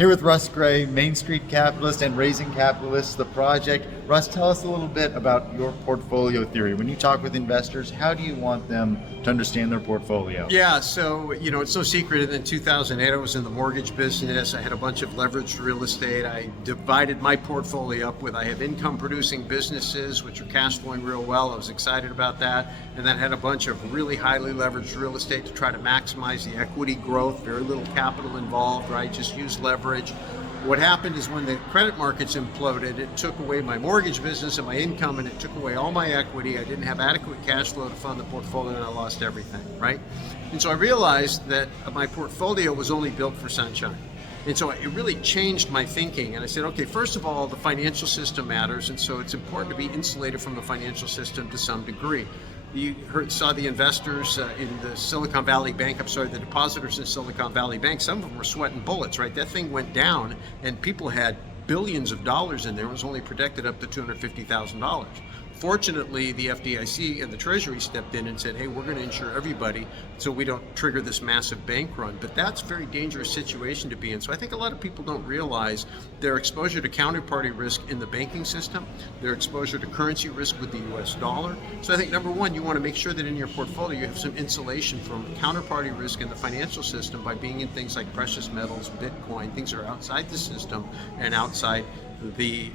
Here with Russ Gray, Main Street Capitalist and Raising Capitalists, the project. Russ, tell us a little bit about your portfolio theory. When you talk with investors, how do you want them to understand their portfolio? Yeah, so, it's no secret. In 2008, I was in the mortgage business. I had a bunch of leveraged real estate. I divided my portfolio up with, I have income producing businesses, which are cash flowing real well. I was excited about that. And then I had a bunch of really highly leveraged real estate to try to maximize the equity growth, very little capital involved, right? Just use leverage. What happened is when the credit markets imploded, it took away my mortgage business and my income, and it took away all my equity. I didn't have adequate cash flow to fund the portfolio, and I lost everything, right? And so I realized that my portfolio was only built for sunshine. And so it really changed my thinking. And I said, okay, first of all, the financial system matters. And so it's important to be insulated from the financial system to some degree. You saw the investors in the Silicon Valley Bank, the depositors in Silicon Valley Bank, some of them were sweating bullets, right? That thing went down and people had billions of dollars in there. It was only protected up to $250,000. Fortunately, the FDIC and the Treasury stepped in and said, hey, we're going to insure everybody so we don't trigger this massive bank run. But that's a very dangerous situation to be in. So I think a lot of people don't realize their exposure to counterparty risk in the banking system, their exposure to currency risk with the US dollar. So I think number one, you want to make sure that in your portfolio you have some insulation from counterparty risk in the financial system by being in things like precious metals, Bitcoin, things that are outside the system and outside the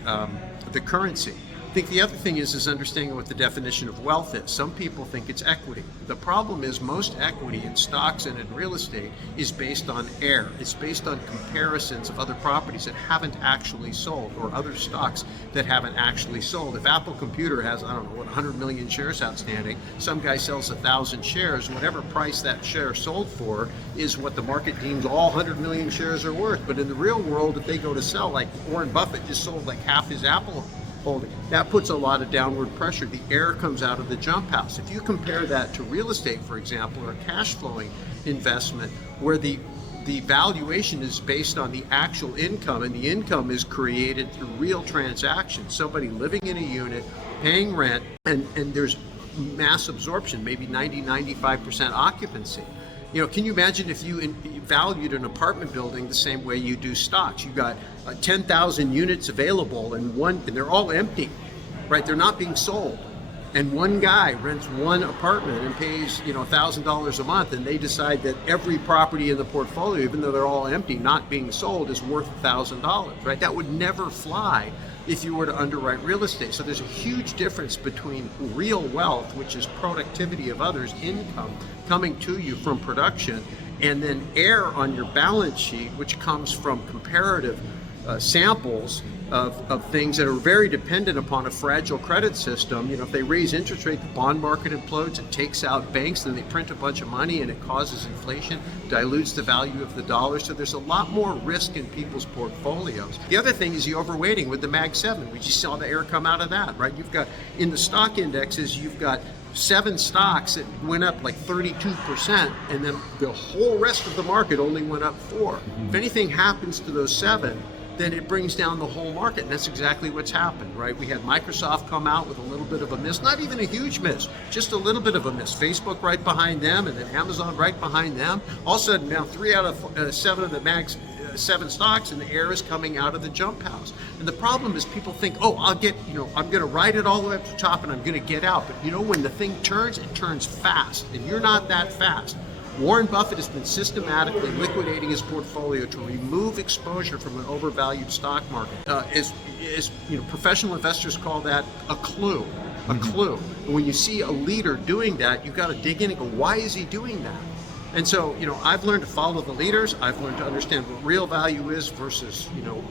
currency. I think the other thing is understanding what the definition of wealth is. Some people think it's equity. The problem is most equity in stocks and in real estate is based on air. It's based on comparisons of other properties that haven't actually sold or other stocks that haven't actually sold. If Apple Computer has, 100 million shares outstanding, some guy sells 1,000 shares, whatever price that share sold for is what the market deems all 100 million shares are worth. But in the real world, if they go to sell, like Warren Buffett just sold like half his Apple holding, that puts a lot of downward pressure. The air comes out of the jump house. If you compare that to real estate, for example, or a cash flowing investment where the valuation is based on the actual income, and the income is created through real transactions, somebody living in a unit, paying rent, and there's mass absorption, maybe 95% occupancy. Can you imagine if you valued an apartment building the same way you do stocks? You've got 10,000 units available and they're all empty, right? They're not being sold. And one guy rents one apartment and pays, $1,000 a month, and they decide that every property in the portfolio, even though they're all empty, not being sold, is worth $1,000, right? That would never fly if you were to underwrite real estate. So there's a huge difference between real wealth, which is productivity of others, income coming to you from production, and then air on your balance sheet, which comes from comparative samples of things that are very dependent upon a fragile credit system. If they raise interest rate, the bond market implodes, it takes out banks, then they print a bunch of money and it causes inflation, dilutes the value of the dollar. So there's a lot more risk in people's portfolios. The other thing is the overweighting with the Mag 7. We just saw the air come out of that, right? You've got, in the stock indexes, you've got 7 stocks that went up like 32%, and then the whole rest of the market only went up 4. If anything happens to those 7, then it brings down the whole market. And that's exactly what's happened, right? We had Microsoft come out with a little bit of a miss, not even a huge miss, just a little bit of a miss. Facebook right behind them, and then Amazon right behind them. All of a sudden now 3 out of 7 of the Mag's 7 stocks, and the air is coming out of the jump house. And the problem is people think, I'm going to ride it all the way up to the top and I'm going to get out. But when the thing turns, it turns fast, and you're not that fast. Warren Buffett has been systematically liquidating his portfolio to remove exposure from an overvalued stock market. Professional investors call that a clue. A clue. And when you see a leader doing that, you've got to dig in and go, why is he doing that? And so, I've learned to follow the leaders. I've learned to understand what real value is versus,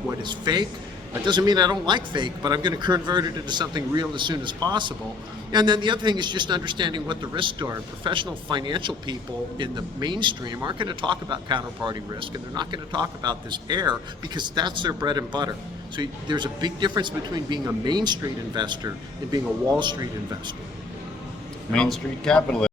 what is fake. That doesn't mean I don't like fake, but I'm going to convert it into something real as soon as possible. And then the other thing is just understanding what the risks are. And professional financial people in the mainstream aren't going to talk about counterparty risk, and they're not going to talk about this air because that's their bread and butter. So there's a big difference between being a Main Street investor and being a Wall Street investor. Main Street Capitalist.